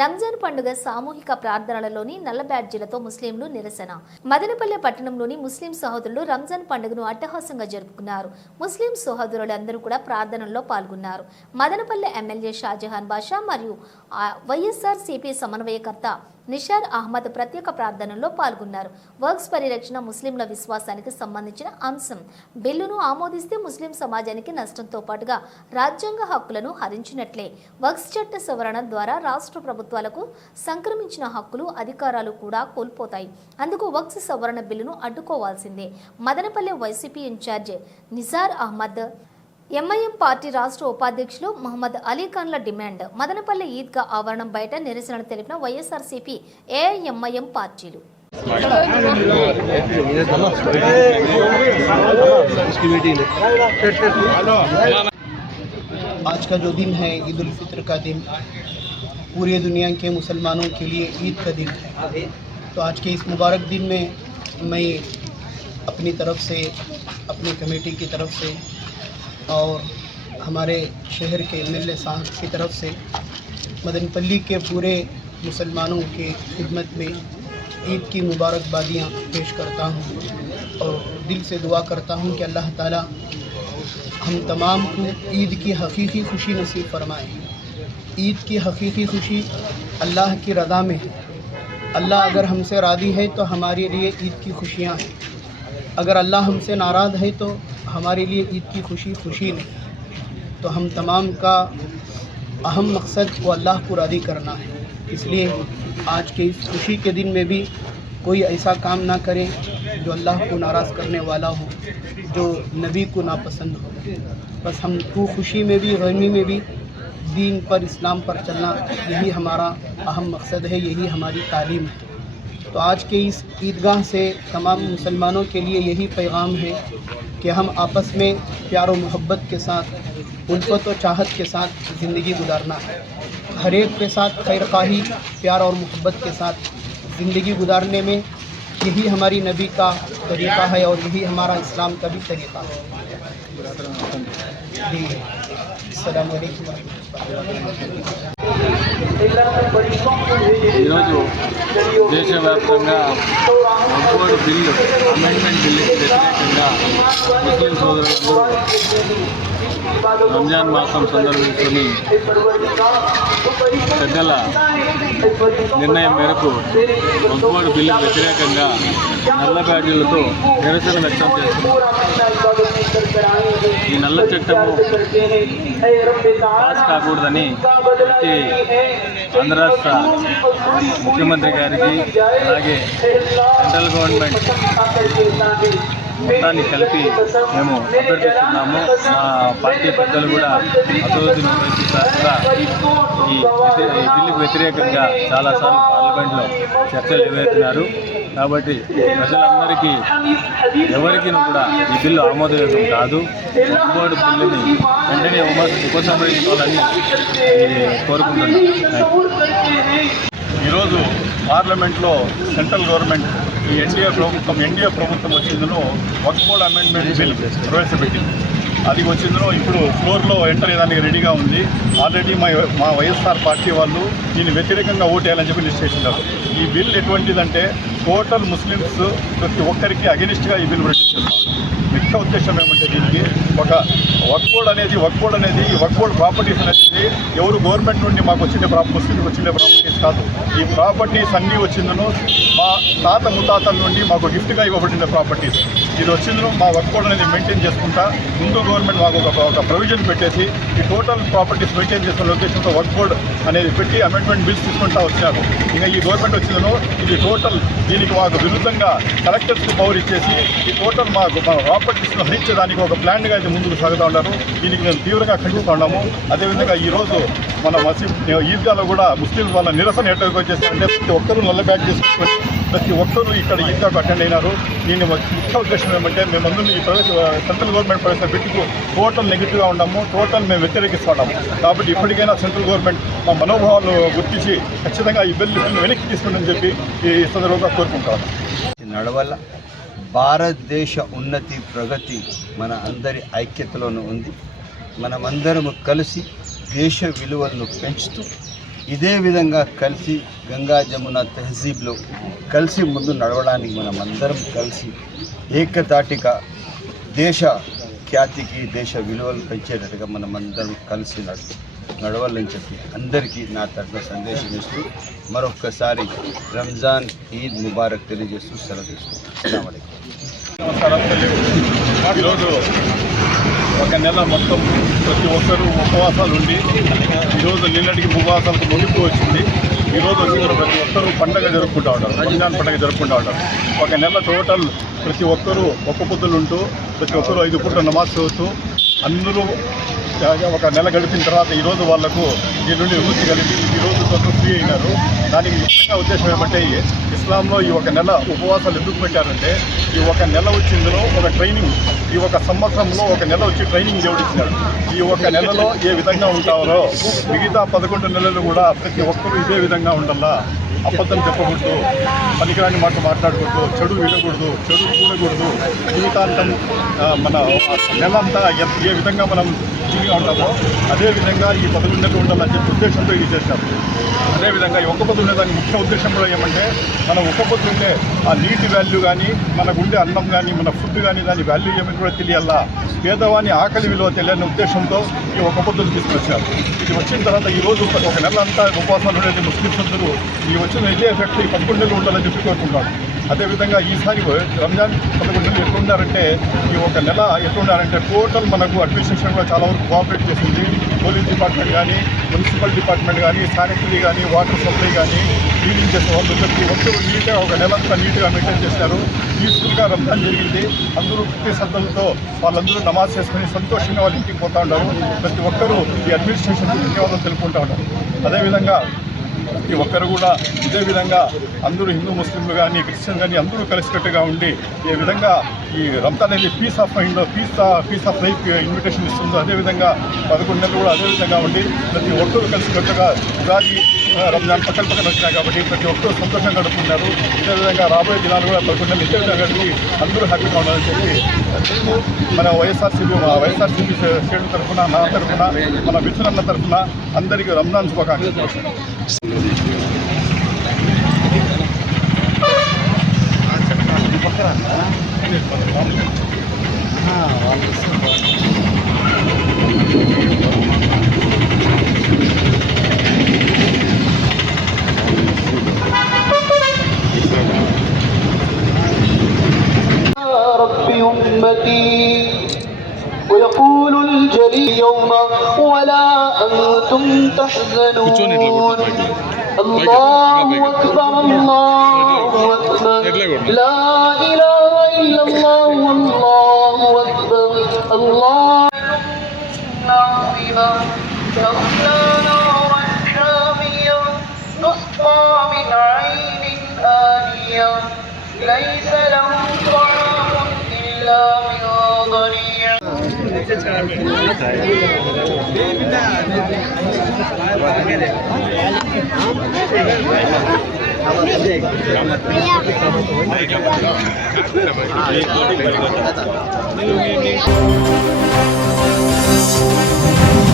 రంజాన్ పండుగ సామూహిక ప్రార్థనలలోని నల్ల బ్యాడ్జీలతో ముస్లింలు నిరసన. మదనపల్లె పట్టణంలోని ముస్లిం సహోదరులు రంజాన్ పండుగను అట్టహాసంగా జరుపుకున్నారు. ముస్లిం సహోదరులందరూ కూడా ప్రార్థనల్లో పాల్గొన్నారు. మదనపల్లె ఎమ్మెల్యే షాజహాన్ బాషా మరియు వైఎస్ఆర్సీపీ సమన్వయకర్త నిషార్ అహ్మద్ ప్రత్యేక ప్రార్థనల్లో పాల్గొన్నారు. వర్క్స్ పరిరక్షణ ముస్లింల విశ్వాసానికి సంబంధించిన అంశం. బిల్లును ఆమోదిస్తే ముస్లిం సమాజానికి నష్టంతో పాటుగా రాజ్యాంగ హక్కులను హరించినట్లే. వర్క్స్ చట్ట సవరణ ద్వారా రాష్ట్ర ప్రభుత్వాలకు సంక్రమించిన హక్కులు, అధికారాలు కూడా కోల్పోతాయి. అందుకు వర్క్స్ సవరణ బిల్లును అడ్డుకోవాల్సిందే. Madanapalle YCP in charge Nizar Ahmed, MIM party రాష్ట్ర ఉపాధ్యక్షులు మహమ్మద్ అలీఖాన్ల డిమాండ్. మదనపల్లె ఈద్గా ఆవరణం బయట నిరసనలు తెలిపిన వైఎస్ఆర్సీపీ, ఏఐఎంఐఎం పార్టీలు. आज का जो दिन है ईद उल फित्र का दिन पूरी दुनिया के मुसलमानों के लिए ईद का दिन है। तो आज के इस मुबारक दिन में मैं अपनी तरफ से, अपनी कमेटी की तरफ से और हमारे शहर के एमएलए साहब की तरफ से मदनपल्ली के पूरे मुसलमानों के खिदमत में ईद की मुबारकबादियाँ पेश करता हूँ और दिल से दुआ करता हूँ कि अल्लाह ताला हम तमाम को ईद की हकीकी खुशी नसीब फरमाए। ईद की हकीकी खुशी अल्लाह की रज़ा में है। अल्लाह अगर हमसे राज़ी है तो हमारे लिए ईद की खुशियाँ हैं। अगर अल्लाह हमसे नाराज़ है तो हमारे लिए ईद की खुशी नहीं। तो हम तमाम का अहम मकसद वो अल्लाह को राज़ी करना है। इसलिए आज के इस खुशी के दिन में भी कोई ऐसा काम ना करे जो अल्लाह को नाराज़ करने वाला हो, जो नबी को नापसंद हो। बस हम को खुशी में भी, गमी में भी दीन पर, इस्लाम पर चलना, यही हमारा अहम मकसद है, यही हमारी तालीम है। तो आज के इस ईदगाह से तमाम मुसलमानों के लिए यही पैगाम है कि हम आपस में प्यार और मोहब्बत के साथ, उल्फत और चाहत के साथ ज़िंदगी गुजारना है। हर एक के साथ खैरखाही, प्यार और मोहब्बत के साथ ज़िंदगी गुजारने में यही हमारी नबी का तरीक़ा है और यही हमारा इस्लाम का भी तरीक़ा है। जी, अस्सलामु अलैकुम ఈరోజు దేశవ్యాప్తంగా ఒక్కోడు బిల్లు, అమెండ్మెంట్ బిల్లుకి వ్యతిరేకంగా ముస్లిం సోదరులందరూ రంజాన్ మాసం సందర్భించుకొని పెద్దల నిర్ణయం మేరకు ఒక్కోడు బిల్లుకు వ్యతిరేకంగా నల్ల బ్యాడ్జీలతో నిరసన వ్యక్తం చేస్తున్నారు. ఈ నల్ల చట్టము పాస్ కాకూడదని ప్రతి ఆంధ్ర రాష్ట్ర ముఖ్యమంత్రి గారికి, అలాగే సెంట్రల్ గవర్నమెంట్ మొత్తాన్ని కలిపి మేము అభ్యర్థిస్తున్నాము. మా పార్టీ పెద్దలు కూడా అసోసియేషన్ కూడా ఈ బిల్లుకు వ్యతిరేకంగా చాలాసార్లు పార్లమెంట్లో చర్చలు నిర్వహిస్తున్నారు. కాబట్టి ప్రజలందరికీ, ఎవరికి కూడా ఈ బిల్లు ఆమోదయోగ్యం కాదు. బోర్డు బిల్లుని వెంటనే ఉపసంహరించుకోవాలని కోరుకుంటున్నాను. ఈరోజు పార్లమెంట్లో సెంట్రల్ గవర్నమెంట్ ఈ ఎన్డీఏ ప్రభుత్వం వచ్చిందనో వక్ఫ్ బోర్డ్ అమెండ్మెంట్ బిల్ ప్రవేశపెట్టింది. అది వచ్చిందనో ఇప్పుడు ఫ్లోర్లో ఎంటర్ అయ్యేదానికి రెడీగా ఉంది. ఆల్రెడీ మా వైఎస్ఆర్ పార్టీ వాళ్ళు దీన్ని వ్యతిరేకంగా ఓటేయాలని చెప్పి లిస్ట్ చేస్తున్నారు. ఈ బిల్ ఎటువంటిదంటే టోటల్ ముస్లిమ్స్ ప్రతి ఒక్కరికి అగెనిస్ట్గా ఈ బిల్ ప్రకటిస్తున్నారు. ముఖ్య ఉద్దేశం ఏమంటే దీనికి ఒక వక్ఫ్ బోర్డ్ అనేది ఈ వక్ఫ్ బోర్డ్ ప్రాపర్టీస్ అనేది ఎవరు గవర్నమెంట్ నుండి మాకు వచ్చిన ముస్లింకి వచ్చిన ప్రాపర్టీస్ కాదు. ఈ ప్రాపర్టీస్ అన్నీ వచ్చిందను మా తాత ముత్తాతల నుండి మాకు గిఫ్ట్గా ఇవ్వబడిన ప్రాపర్టీస్. ఇది వచ్చిందను మా వక్ఫ్ బోర్డ్ అనేది మెయింటైన్ చేసుకుంటా ముందు గవర్నమెంట్ మాకు ఒక ప్రొవిజన్ పెట్టేసి ఈ టోటల్ ప్రాపర్టీస్ మెయింటైన్ చేసుకునే ఉద్దేశంతో వక్ఫ్ బోర్డ్ అనేది పెట్టి అమెండ్మెంట్ బిల్స్ తీసుకుంటా వచ్చినారు. ఇంకా ఈ గవర్నమెంట్ వచ్చిందను ఇది టోటల్ దీనికి మాకు విరుద్ధంగా కలెక్టర్స్కి పవర్ ఇచ్చేసి ఈ టోటల్ మా ప్రాపర్టీస్ను హరించడానికి ఒక ప్లాన్గా అయితే ముందుకు సాగుతూ ఉన్నారు. దీనికి మేము తీవ్రంగా ఖండిస్తూ ఉన్నాము. అదేవిధంగా ఈరోజు మన ఈద్గాలో కూడా ముస్లింస్ వాళ్ళ నిరసన ఎట్లా చేస్తారంటే ప్రతి ఒక్కరూ నల్ల బ్యాగ్ చేసుకొని ప్రతి ఒక్కరూ ఇక్కడ ఈద్గాకు అటెండ్ అయినారు. దీని ముఖ్య ఉద్దేశం ఏమంటే మేమందరూ ఈ సెంట్రల్ గవర్నమెంట్ ప్రవేశపెట్టుకు టోటల్ నెగిటివ్గా ఉన్నాము, టోటల్ మేము వ్యతిరేకిస్తున్నాము. కాబట్టి ఇప్పటికైనా సెంట్రల్ గవర్నమెంట్ మా మనోభావాలు గుర్తించి ఖచ్చితంగా ఈ బిల్లు వెనక్కి తీసుకుందని చెప్పి ఈ సందర్భంగా కోరుకుంటాను. నడవల్ల భారతదేశ ఉన్నతి, ప్రగతి మన అందరి ఐక్యతలోనూ ఉంది. మనమందరము కలిసి దేశ విలువలను పెంచుతూ ఇదే విధంగా కలిసి గంగా జమున తహజీబ్లో కలిసి ముందు నడవడానికి మనమందరం కలిసి ఏకతాటిగా దేశ ఖ్యాతికి దేశ విలువలు పెంచేటట్టుగా మనమందరం కలిసి నడవాలని చెప్పి అందరికీ నా తరఫున సందేశం ఇస్తూ మరొక్కసారి రంజాన్ ఈద్ ముబారక్ తెలియజేస్తూ సెలవు తీసుకుంటాం. ఈరోజు ఒక నెల మొత్తం ప్రతి ఒక్కరూ ఉపవాసాలు ఉండి ఈరోజు నిన్నటికి ఉపవాసాలకు ముగింపు వచ్చింది. ఈరోజు వచ్చిన ప్రతి ఒక్కరూ పండగ జరుపుకుంటూ ఉంటారు, రంజాన్ పండుగ జరుపుకుంటూ ఉంటారు. ఒక నెల టోటల్ ప్రతి ఒక్కరూ ఒక్క పొద్దులు ఉంటూ ప్రతి ఒక్కరూ 5 పూట్ల నమాజ్ చదువుతూ అందరూ ఒక నెల గడిపిన తర్వాత ఈరోజు వాళ్లకు దీని నుండి విముక్తి కలిగి ఈరోజు కొంచెం ఫ్రీ అయినారు. దానికి ముఖ్యంగా ఉద్దేశం ఏమంటే ఇస్లాంలో ఈ ఒక నెల ఉపవాసాలు ఎందుకు పెట్టారంటే ఈ ఒక నెల వచ్చిందిలో ఒక ట్రైనింగ్, ఈ ఒక సంవత్సరంలో ఒక నెల వచ్చి ట్రైనింగ్ జోడించినారు. ఈ ఒక నెలలో ఏ విధంగా ఉంటారో మిగతా 11 నెలలు కూడా ప్రతి ఒక్కరూ ఇదే విధంగా ఉండాలా. అబద్ధం చెప్పకూడదు, పనికిరాని మాట మాట్లాడకూడదు, చెడు వినకూడదు, చెడు చూడకూడదు. జీవితాంతం మన నెలంతా ఏ విధంగా మనం జీవిగా ఉంటామో అదేవిధంగా ఈ 11 నెలలు ఉండాలని చెప్పి ఉద్దేశంతో ఇది చేశారు. అదేవిధంగా ఈ ఒక్క పొద్దు ఉండేదానికి ముఖ్య ఉద్దేశం కూడా ఏమంటే మనం ఒక్క పొద్దు ఉంటే ఆ నీటి వాల్యూ కానీ మనకు ఉండే అన్నం కానీ మన ఫుడ్ కానీ దాని వాల్యూ ఏమని కూడా తెలియాలా. పేదవాని ఆకలి విలువ తెలియని ఉద్దేశంతో ఈ ఒక్క పొద్దులు తీసుకొచ్చారు. ఇది వచ్చిన తర్వాత ఈరోజు ఒక నెల అంతా ఉపవాసాలు ఉండేది ముస్లిమ్స్ అందరూ ఈ వచ్చిన ఇదే ఎఫెక్ట్ ఈ 11 నెలలు ఉండాలని చెప్పి కోరుకుంటాడు. అదేవిధంగా ఈసారి రంజాన్ 11 నెలలు ఎట్లున్నారంటే ఈ ఒక నెల ఎట్లున్నారంటే టోటల్ మనకు అడ్మినిస్ట్రేషన్ కూడా చాలా వరకు కోఆపరేట్ చేసింది. పోలీస్ డిపార్ట్మెంట్ కానీ, మున్సిపల్ డిపార్ట్మెంట్ కానీ, శానిటరీ కానీ, వాటర్ సప్లై కానీ, క్లీనింగ్ చేసే వాళ్ళు ప్రతి ఒక్కరూ నీట్గా ఒక నెలంతా నీట్గా మెయింటైన్ చేశారు. పీస్ఫుల్గా రంజాన్ జరిగింది. అందరూ ప్రతి శ్రద్ధలతో వాళ్ళందరూ నమాజ్ చేసుకుని సంతోషంగా వాళ్ళ ఇంటికి పోతూ ఉంటారు. ప్రతి ఒక్కరూ ఈ అడ్మినిస్ట్రేషన్ ధన్యవాదాలు తెలుపుకుంటూ ఉంటారు. అదేవిధంగా ప్రతి ఒక్కరు కూడా ఇదే విధంగా అందరూ హిందూ ముస్లింలు కానీ క్రిస్టియన్ కానీ అందరూ కలిసికట్టుగా ఉండి ఏ విధంగా ఈ రంజాన్ అనేది peace of mind peace of life invitation ఇస్తుందో అదేవిధంగా 11 నెలలు కూడా అదేవిధంగా ఉండి ప్రతి ఒక్కరూ కలిసికట్టుగా ఉగాది రంజాన్ పక్కన వచ్చినాయి కాబట్టి ప్రతి ఒక్కరూ సంతోషంగా గడుపుతున్నారు. ఇదే విధంగా రాబోయే దినాలు కూడా 11 నెలలు ఇదే విధంగా గడిపి అందరూ హ్యాపీగా ఉండాలని చెప్పి మన వైఎస్ఆర్సీపీ శ్రేణుల తరఫున నా తరఫున మన మిత్రులన్న తరఫున అందరికీ రంజాన్ శుభాకాంక్షలు. ويقول الجلي يوم ولا أنتم تحزنون الله أكبر الله أكبر لا إله إلا الله والله أكبر الله عظيما تغنى نارا حاميا تسقى من عين آنية ليس لهم طعام إلا من ضريع Thank you.